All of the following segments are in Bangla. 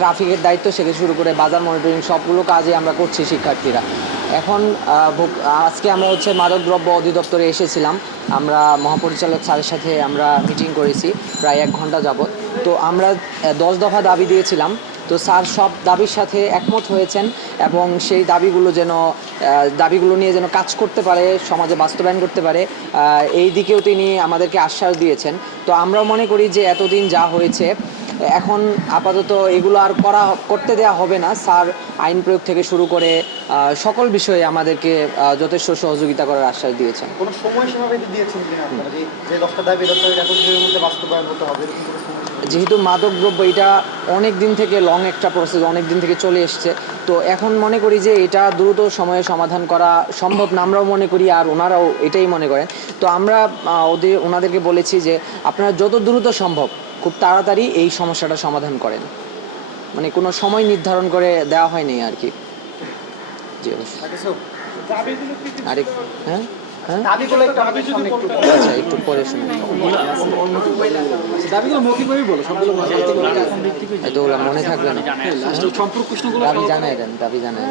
ট্রাফিকের দায়িত্ব থেকে শুরু করে বাজার মনিটরিং সবগুলো কাজই আমরা করছি শিক্ষার্থীরা। এখন আজকে আমরা মাদকদ্রব্য অধিদপ্তরে এসেছিলাম। আমরা মহাপরিচালক স্যারের সাথে আমরা মিটিং করেছি প্রায় 1 ঘন্টা যাবৎ। তো আমরা 10 দফা দাবি দিয়েছিলাম। তো স্যার সব দাবির সাথে একমত হয়েছেন এবং সেই দাবিগুলো নিয়ে যেন কাজ করতে পারে, সমাজে বাস্তবায়ন করতে পারে, এই দিকেও তিনি আমাদেরকে আশ্বাস দিয়েছেন। তো আমরা মনে করি যে এতদিন যা হয়েছে এখন আপাতত এগুলো আর করতে দেওয়া হবে না। স্যার আইন প্রয়োগ থেকে শুরু করে সকল বিষয়ে আমাদেরকে যথেষ্ট সহযোগিতা করার আশ্বাস দিয়েছেন। কোনো সময়সীমা দিয়েছেন কিনা আপনারা যে 10টা দাবি 10 দিনের মধ্যে বাস্তবায়ন করতে হবে? যেহেতু মাদকদ্রব্য এটা অনেক দিন থেকে লং একটা প্রসেস, অনেক দিন থেকে চলে এসছে। তো এখন মনে করি যে এটা দ্রুত সময়ে সমাধান করা সম্ভব না, আমরাও মনে করি আর ওনারাও এটাই মনে করেন। তো আমরা ওনাদেরকে বলেছি যে আপনারা যত দ্রুত সম্ভব খুব তাড়াতাড়ি এই সমস্যাটা সমাধান করেন, মানে কোনো সময় নির্ধারণ করে দেওয়া হয়নি আর কি। জি অবশ্যই। আরেক হ্যাঁ আচ্ছা, একটু পরে শুনুন। এতগুলো মনে থাকবে না, দাবি জানাই দেন, দাবি জানাই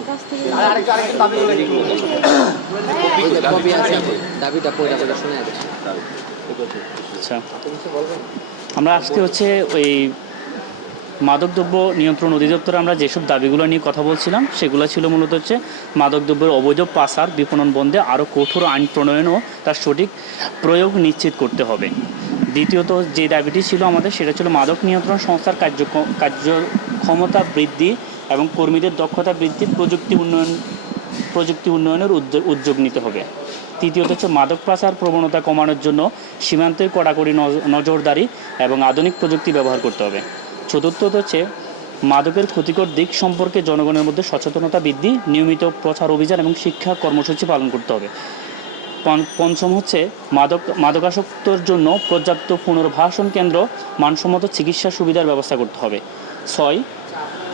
দাবিটা পয়লা করে শুনে দেন। আচ্ছা, আমরা আজকে ওই মাদকদ্রব্য নিয়ন্ত্রণ অধিদপ্তরে আমরা যেসব দাবিগুলো নিয়ে কথা বলছিলাম সেগুলো ছিল মূলত মাদকদ্রব্যের অবৈধ পাচার বিপণন বন্ধে আরও কঠোর আইন প্রণয়ন ও তার সঠিক প্রয়োগ নিশ্চিত করতে হবে। দ্বিতীয়ত যে দাবিটি ছিল আমাদের সেটা ছিল মাদক নিয়ন্ত্রণ সংস্থার কার্যক্ষমতা বৃদ্ধি এবং কর্মীদের দক্ষতা বৃদ্ধি, প্রযুক্তি উন্নয়নের উদ্যোগ নিতে হবে। তৃতীয়ত মাদক পাচার প্রবণতা কমানোর জন্য সীমান্তের কড়াকড়ি নজরদারি এবং আধুনিক প্রযুক্তি ব্যবহার করতে হবে। চতুর্থত মাদকের ক্ষতিকর দিক সম্পর্কে জনগণের মধ্যে সচেতনতা বৃদ্ধি, নিয়মিত প্রচার অভিযান এবং শিক্ষা কর্মসূচি পালন করতে হবে। পঞ্চম মাদকাসক্তর জন্য পর্যাপ্ত পুনর্বাসন কেন্দ্র, মানসম্মত চিকিৎসা সুবিধার ব্যবস্থা করতে হবে। 6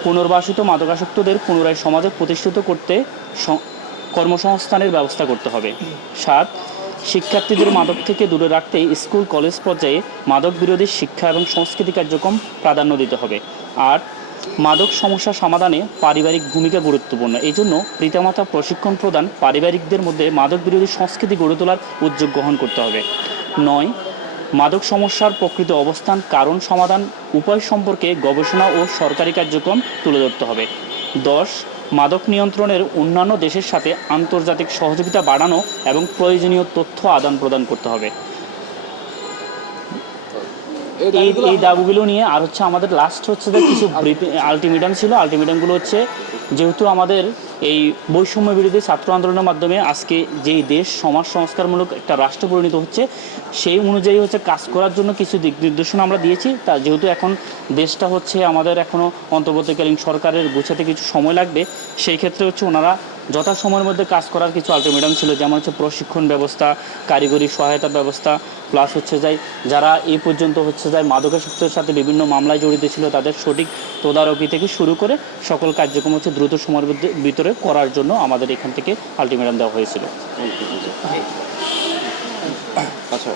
পুনর্বাসিত মাদকাসক্তদের পুনরায় সমাজে প্রতিষ্ঠিত করতে কর্মসংস্থানের ব্যবস্থা করতে হবে। 7 শিক্ষার্থীদের মাদক থেকে দূরে রাখতে স্কুল কলেজ পর্যায়ে মাদক বিরোধী শিক্ষা এবং সংস্কৃতি কার্যক্রম প্রাধান্য দিতে হবে। 8 মাদক সমস্যা সমাধানে পারিবারিক ভূমিকা গুরুত্বপূর্ণ, এই জন্য পিতামাতা প্রশিক্ষণ প্রদান, পারিবারিকদের মধ্যে মাদক বিরোধী সংস্কৃতি গড়ে তোলার উদ্যোগ গ্রহণ করতে হবে। 9 মাদক সমস্যার প্রকৃত অবস্থান, কারণ, সমাধান, উপায় সম্পর্কে গবেষণা ও সরকারি কার্যক্রম তুলে ধরতে হবে। 10 মাদক নিয়ন্ত্রণের অন্যান্য দেশের সাথে আন্তর্জাতিক সহযোগিতা বাড়ানো এবং প্রয়োজনীয় তথ্য আদান প্রদান করতে হবে। এই দাবিগুলো নিয়ে আর আমাদের লাস্ট কিছু আলটিমেটাম ছিল। আলটিমেটামগুলো যেহেতু আমাদের এই বৈষম্য বিরোধী ছাত্র আন্দোলনের মাধ্যমে আজকে যেই দেশ সমাজ সংস্কারমূলক একটা রাষ্ট্র পরিণত হচ্ছে, সেই অনুযায়ী কাজ করার জন্য কিছু দিক নির্দেশনা আমরা দিয়েছি। তা যেহেতু এখন দেশটা আমাদের এখনও অন্তর্বর্তীকালীন সরকারের গুছাতে কিছু সময় লাগবে, সেই ক্ষেত্রে ওনারা যথাসময়ের মধ্যে কাজ করার কিছু আলটিমেটাম ছিল, যেমন প্রশিক্ষণ ব্যবস্থা, কারিগরি সহায়তা ব্যবস্থা, প্লাস যারা এই পর্যন্ত মাদকাসক্তের সাথে বিভিন্ন মামলায় জড়িত ছিল তাদের সঠিক তদারকি থেকে শুরু করে সকল কার্যক্রম দ্রুত সময়ের ভিতরে করার জন্য আমাদের এখান থেকে আলটিমেটাম দেওয়া হয়েছিল। আচ্ছা,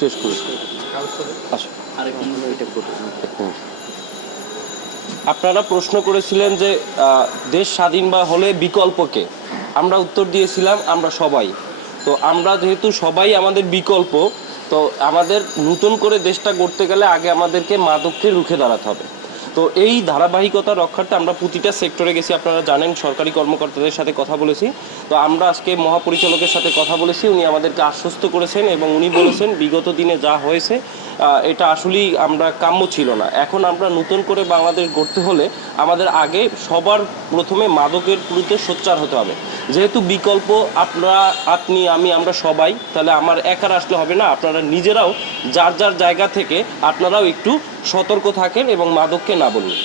শেষ করে আপনারা প্রশ্ন করেছিলেন যে দেশ স্বাধীন বা হলে বিকল্পকে, আমরা উত্তর দিয়েছিলাম আমরা সবাই। তো আমরা যেহেতু সবাই আমাদের বিকল্প, তো আমাদের নতুন করে দেশটা গড়তে গেলে আগে আমাদেরকে মাদককে রুখে দাঁড়াতে হবে। তো এই ধারাবাহিকতা রক্ষার্থে আমরা প্রতিটা সেক্টরে গেছি, আপনারা জানেন, সরকারি কর্মকর্তাদের সাথে কথা বলেছি। তো আমরা আজকে মহাপরিচালকের সাথে কথা বলেছি, উনি আমাদেরকে আশ্বস্ত করেছেন এবং উনি বলেছেন বিগত দিনে যা হয়েছে এটা আসলেই আমরা কাম্য ছিল না। এখন আমরা নতুন করে বাংলাদেশ গড়তে হলে আমাদের আগে সবার প্রথমে মাদকের বিরুদ্ধে সোচ্চার হতে হবে। যেহেতু বিকল্প আপনারা, আপনি, আমি, আমরা সবাই, তাহলে আমার একার আসলে হবে না। আপনারা নিজেরাও যার যার জায়গা থেকে আপনারাও একটু সতর্ক থাকেন এবং মাদককে না বলুন।